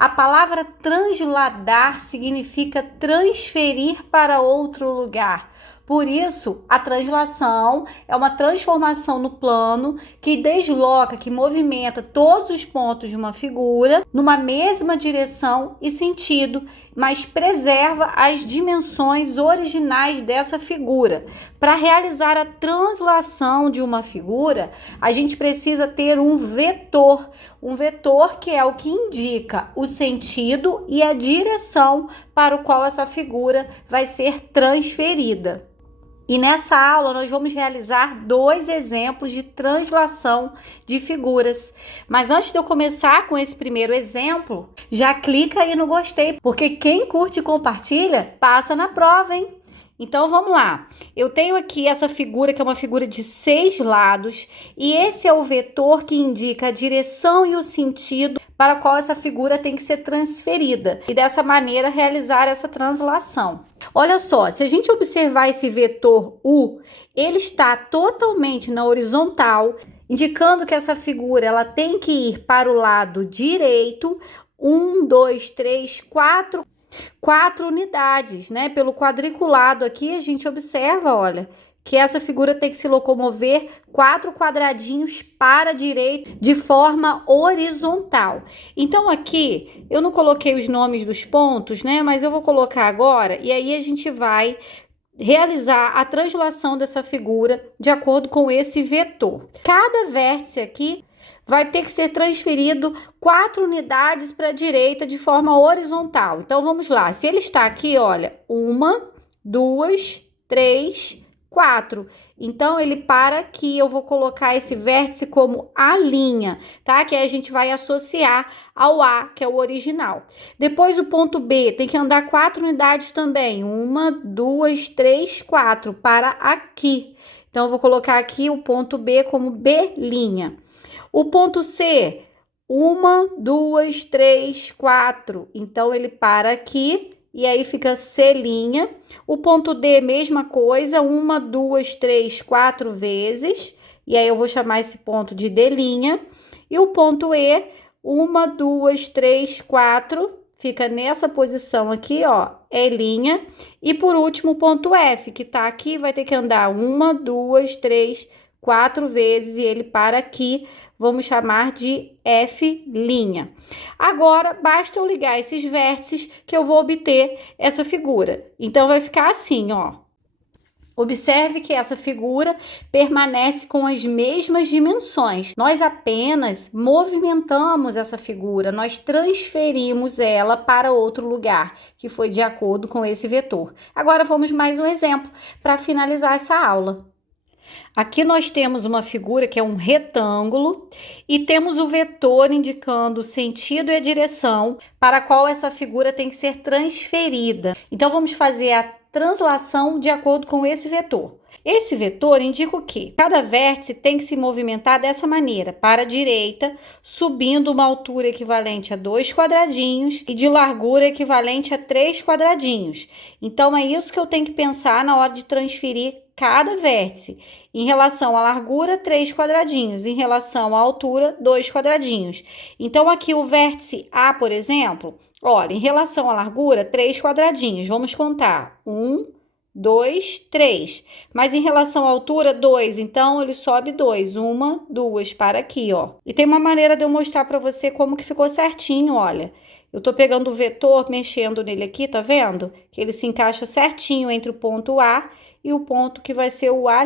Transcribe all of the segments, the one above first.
A palavra transladar significa transferir para outro lugar. Por isso, a translação é uma transformação no plano que desloca, que movimenta todos os pontos de uma figura numa mesma direção e sentido, mas preserva as dimensões originais dessa figura. Para realizar a translação de uma figura, a gente precisa ter um vetor que é o que indica o sentido e a direção para o qual essa figura vai ser transferida. E nessa aula nós vamos realizar 2 exemplos de translação de figuras. Mas antes de eu começar com esse primeiro exemplo, já clica aí no gostei, porque quem curte e compartilha, passa na prova, hein? Então vamos lá. Eu tenho aqui essa figura que é uma figura de 6 lados e esse é o vetor que indica a direção e o sentido para qual essa figura tem que ser transferida e dessa maneira realizar essa translação. Olha só, se a gente observar esse vetor U, ele está totalmente na horizontal, indicando que essa figura ela tem que ir para o lado direito, 1, 2, 3, 4 unidades, né? Pelo quadriculado aqui a gente observa, olha, que essa figura tem que se locomover 4 quadradinhos para a direita de forma horizontal. Então aqui eu não coloquei os nomes dos pontos, né? Mas eu vou colocar agora e aí a gente vai realizar a translação dessa figura de acordo com esse vetor. Cada vértice aqui vai ter que ser transferido 4 unidades para a direita de forma horizontal. Então vamos lá. Se ele está aqui, olha, 1, 2, 3, 4. Então ele para aqui, eu vou colocar esse vértice como a linha, tá? Que aí a gente vai associar ao A, que é o original. Depois o ponto B tem que andar 4 unidades também. 1, 2, 3, 4 para aqui. Então eu vou colocar aqui o ponto B como B'. O ponto C, 1, 2, 3, 4. Então ele para aqui. E aí fica C'. O ponto D, mesma coisa, 1, 2, 3, 4 vezes. E aí eu vou chamar esse ponto de D'. E o ponto E, 1, 2, 3, 4, fica nessa posição aqui, ó, E'. E por último o ponto F, que tá aqui, vai ter que andar 1, 2, 3, 4 vezes e ele para aqui. Vamos chamar de F'. Agora, basta eu ligar esses vértices que eu vou obter essa figura. Então, vai ficar assim, ó. Observe que essa figura permanece com as mesmas dimensões. Nós apenas movimentamos essa figura, nós transferimos ela para outro lugar, que foi de acordo com esse vetor. Agora, vamos mais um exemplo para finalizar essa aula. Aqui nós temos uma figura que é um retângulo e temos o vetor indicando o sentido e a direção para a qual essa figura tem que ser transferida. Então, vamos fazer a translação de acordo com esse vetor. Esse vetor indica o quê? Cada vértice tem que se movimentar dessa maneira, para a direita, subindo uma altura equivalente a 2 quadradinhos e de largura equivalente a 3 quadradinhos. Então, é isso que eu tenho que pensar na hora de transferir cada vértice. Em relação à largura, 3 quadradinhos. Em relação à altura, 2 quadradinhos. Então, aqui o vértice A, por exemplo, olha, em relação à largura, 3 quadradinhos. Vamos contar. 1, 2, 3. Mas em relação à altura, 2. Então, ele sobe 2. 1, 2 para aqui, ó. E tem uma maneira de eu mostrar para você como que ficou certinho, olha. Eu tô pegando o vetor, mexendo nele aqui, tá vendo? Que ele se encaixa certinho entre o ponto A e o ponto que vai ser o A',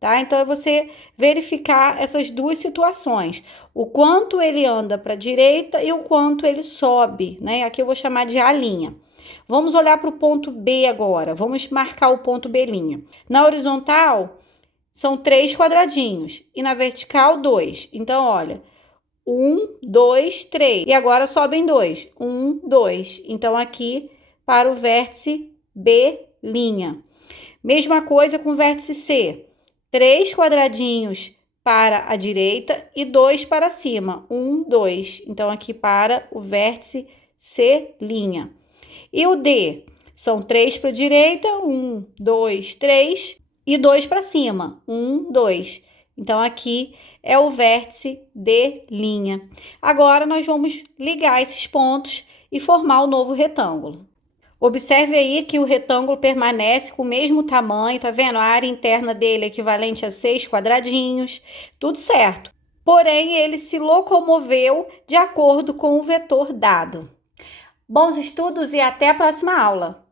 tá? Então, é você verificar essas duas situações. O quanto ele anda para a direita e o quanto ele sobe, né? Aqui eu vou chamar de A'. Vamos olhar para o ponto B agora. Vamos marcar o ponto B'. Na horizontal, são 3 quadradinhos. E na vertical, 2. Então, olha, 1, 2, 3. E agora sobem 2. 1, 2. Então, aqui para o vértice B'. Mesma coisa com o vértice C. 3 quadradinhos para a direita e 2 para cima. 1, 2. Então, aqui para o vértice C'. E o D? São 3 para a direita, 1, 2, 3 e 2 para cima. 1, 2. Então, aqui é o vértice de linha. Agora, nós vamos ligar esses pontos e formar o novo retângulo. Observe aí que o retângulo permanece com o mesmo tamanho, tá vendo? A área interna dele é equivalente a 6 quadradinhos, tudo certo. Porém, ele se locomoveu de acordo com o vetor dado. Bons estudos e até a próxima aula!